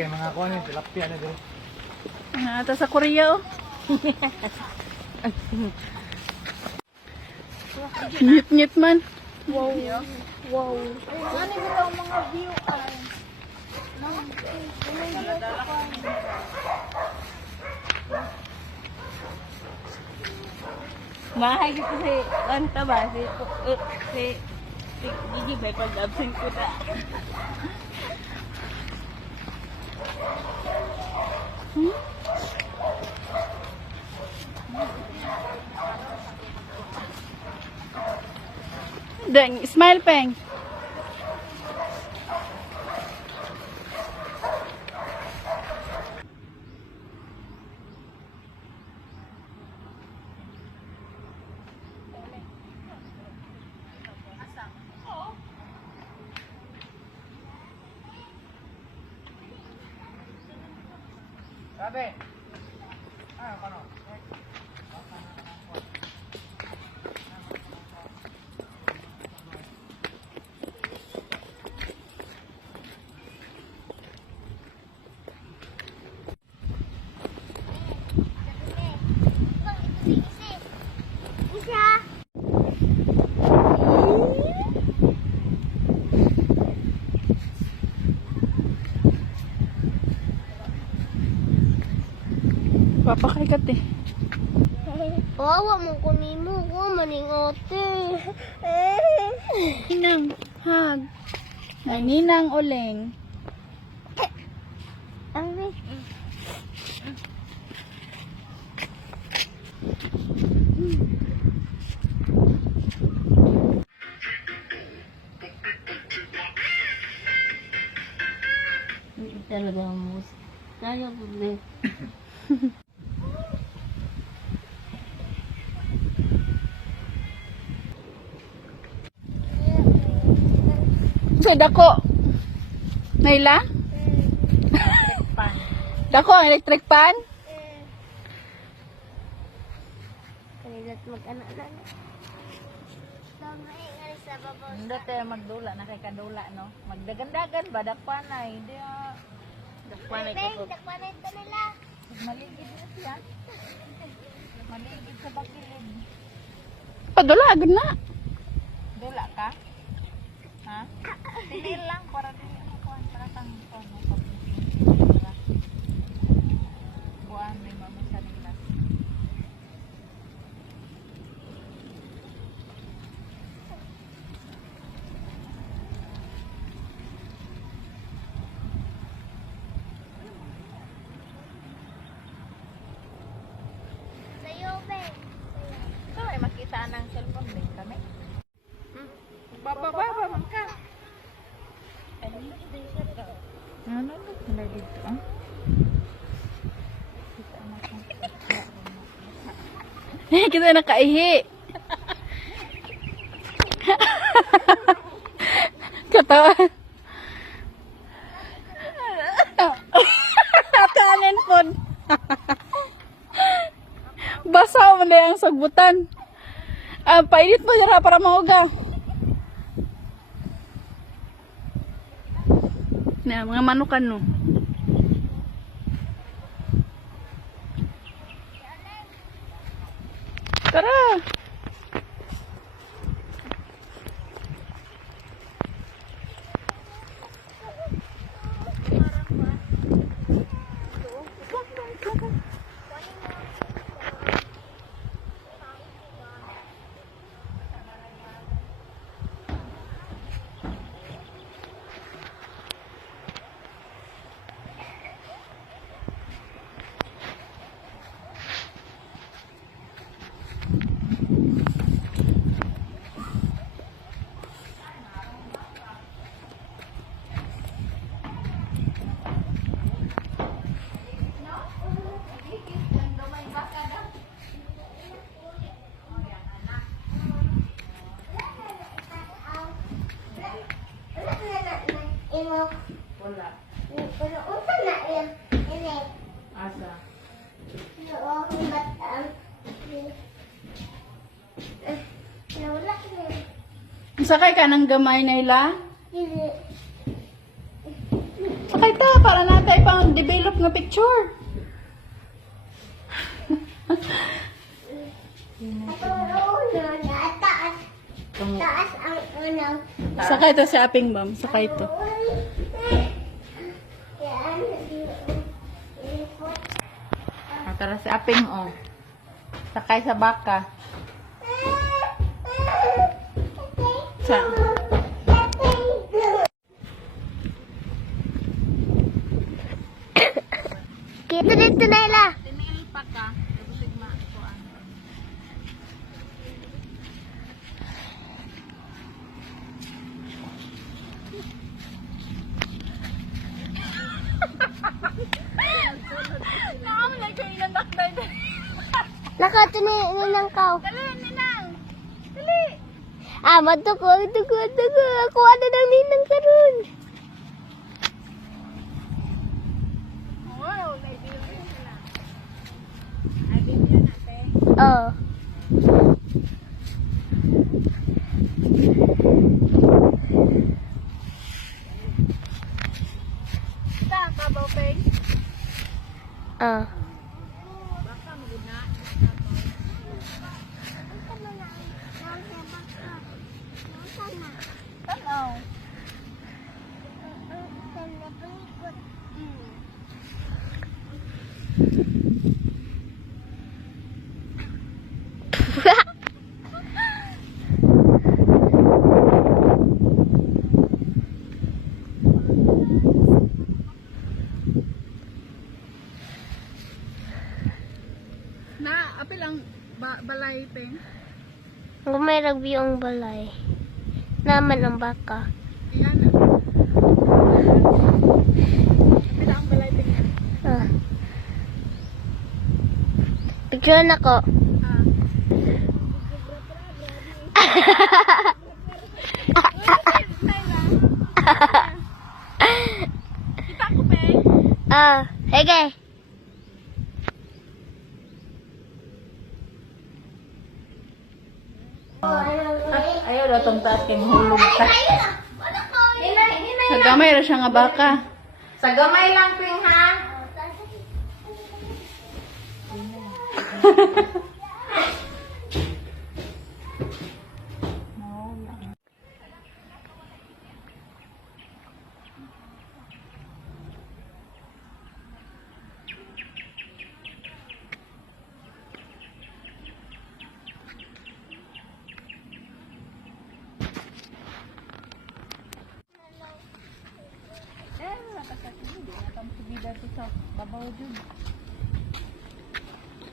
Mga kuha niya, tilapia na din. Ata sa Korea oh. Nyit-nyit man. Wow. Wow. Ano ba ang mga view ay? Mahay ko si Anta ba? Si Gigi ba pag-absent ko na. Deng, smile peng. Sabi. Ano? Papakaikat eh. Wawa mo ko nimo ko maningote. Ninang, hag. Ay, Ninang Oleng. Ano? Talaga mo. Kaya po eh. Say, dako. Naila? Dako ang electric pan? Kanilat mag-anak na. Sa babaw. Hindi tayo magdula na kay kadula, no? Magdagandagan ba? Dakpan na. Hindi dakpan na ito. Dakpanay ito nila. Maligid na siya. Maligid sa bakilid. Padula, agad na. Dula ka? Ha? Tinil lang para din yung kuhan. Para kang kuhan. May mamisa nila. Sa'yo, Ben. So, ay makita ng cellphone din kami. Bababa man ka. Ano na dito ah? Kita nakaihi. Katawa. Kanin po. Basa mo na yung sagbutan. Painit mo dyan para mahuga. Na, mga manukan no. Tara. Wala. Pero unsa na yan? Ini. Asa? Oo, bataan. Nawala na. Sakay ka ng gamay na ila? Dili. Sakay ta, para natin pang develop nga picture. Taas ang ano. Sakay to si Aping Bam. Sakay to. Tara si Aping, oh. Sakay sa baka. Sa. Kita dito Naila. Tinil pa ka. Sigma ko ano. Nakamulay ko inanak na ito. Nakatunay ng kaw. Dali, ninang. Dali. Ah, matuko. Ako ano nang ninang karon. Wow, naibigan sila. Oh. Kita, kabaw peng. Ah. Tanaw. Na, apil ang balay peng. Kung may review ang balay. Naman ang baka. Ilan na. Apil ang balay peng. Ah. Picture na ko. Ah. Kita ko peng. Ah, sige. Ayaw na itong tating hulong ka. Nagamay ra siya nga baka. Sa gamay lang, Ping, ha?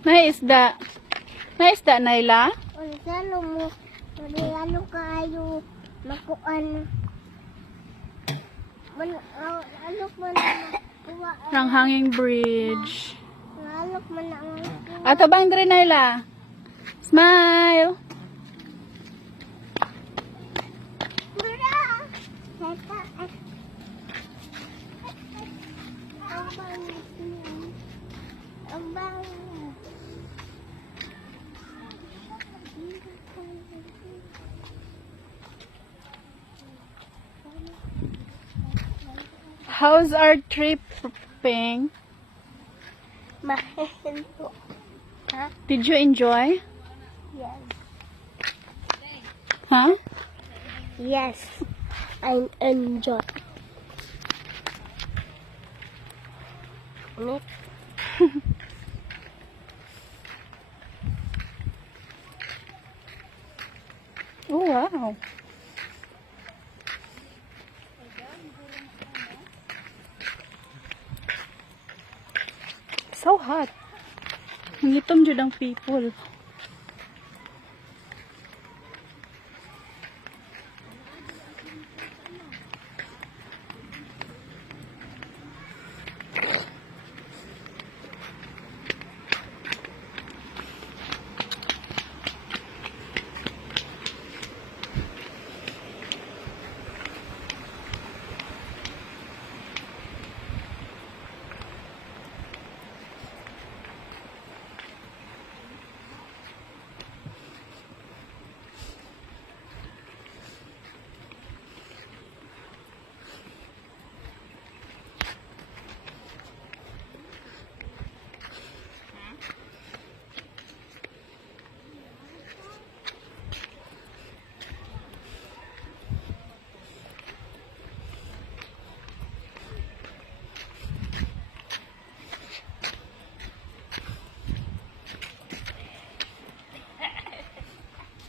Naisda. Naisda, Naila? Ulisalo mo. Ulisalo kayo. Makuan. Alok mo na makuha. Rang hanging bridge. Alok mo na makuha. Ato ba yung Naila? Smile! Mura! Seta. Ang bangis niya. Ang bangis. How's our trip, Ping? Mahal po. Ha? Did you enjoy? Yes. Huh? Yes. I enjoy. Next. Oh, wow. So hot. Nangitom jud ang people.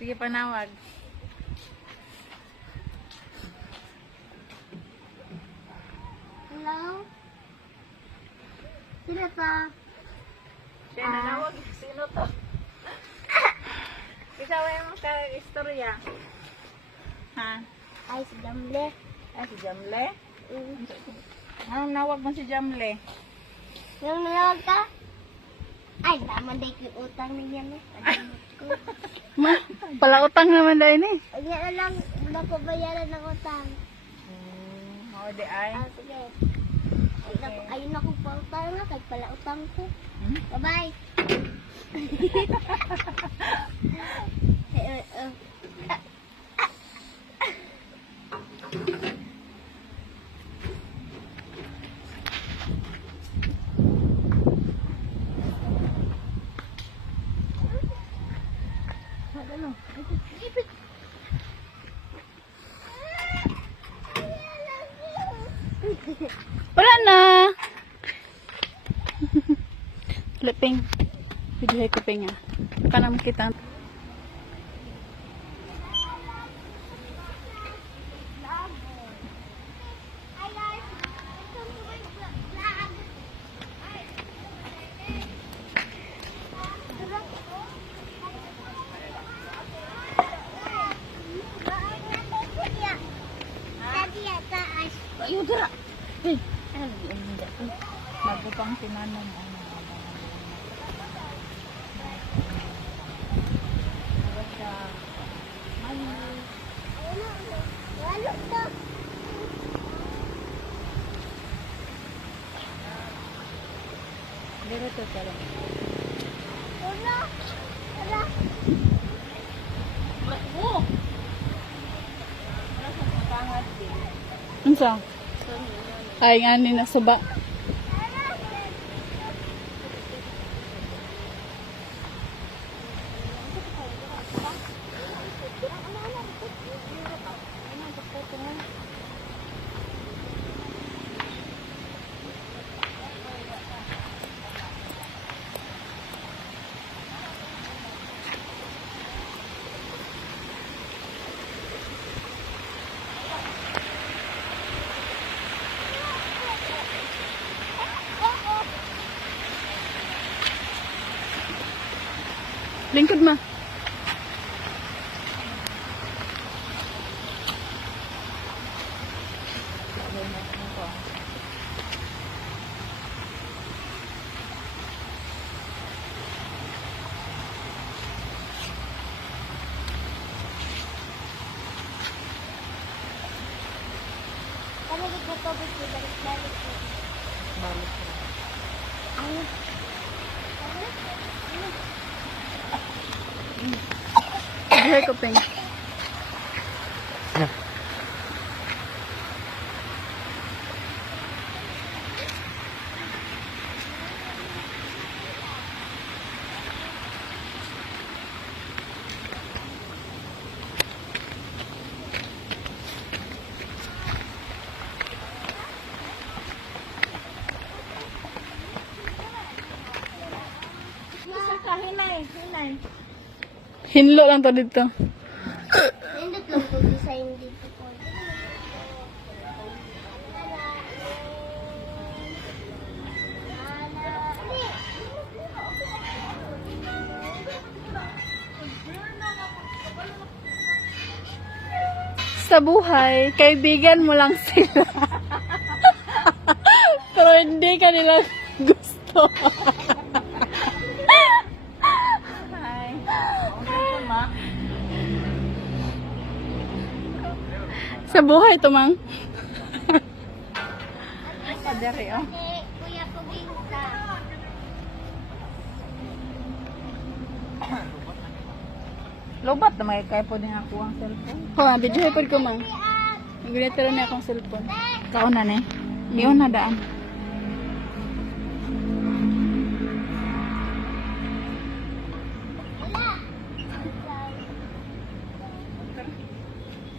Sige, panawag. Hello? Sino to? Siya nanawag. Sino to? Isaway mo ka istorya. Ha? Ay, si Damle. Ah, si Jamle? Mm. Anong nawag mo si Jamle? Yung nalawag ka? Ay, naman day ko yung utang niya mo. Ma, pala utang naman dahil eh. Ay, yan lang, wala ko bayaran ng utang. Oo, di ay. Ah, sige. Ayun ako pa utang nga, kahit pala utang ko. Bye-bye. Wala na. Lepeng. Videohay ko ping ah. Kanam kita. Ayun, dira. Bago pang tinanong. Dito to pala. Unsa? Ay, nga ni nasuba. Lingkod ma. Kami dito tubig ko, balik-balik ko. Ay. Videohay ko ping. Isa ka, hinay. Hinlo lang to dito. Nindot lang ko design dito ko. Sa buhay, kaibigan mo lang sila. Pero hindi ka nila gusto. Sa buhay to, mang. Kadere, oh. Kuya Pugingsa. Lobat na may kaya po din ako ang cellphone. Ha, videohay ko, mang. Nagunito rin niya akong cellphone. Kaon na ne. Iyon na daan.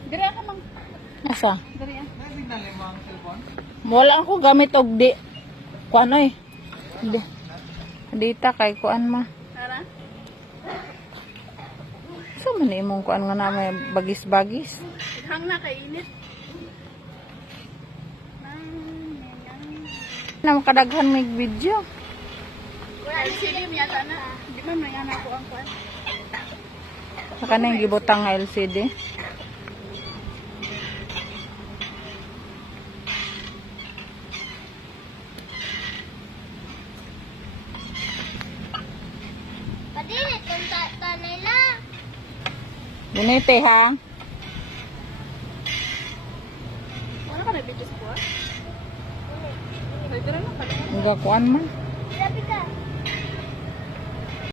Dira ka mang. Asa? Diri ah. Wala ako gamit og di. Kuan oy. Dita kay kuan ma. Tara. So Sa man imong kuan nga na may bagis-bagis. Hang na kay init. Na makadaghan may video. LCD mi yata na. Di man may anak ko ang kuan. Saka na yung gibutang nga LCD. Padinit kung tanay lang. Ginite ha. Wala ka na video sa kuan? Pwede rin na pala. Ang gakuan man.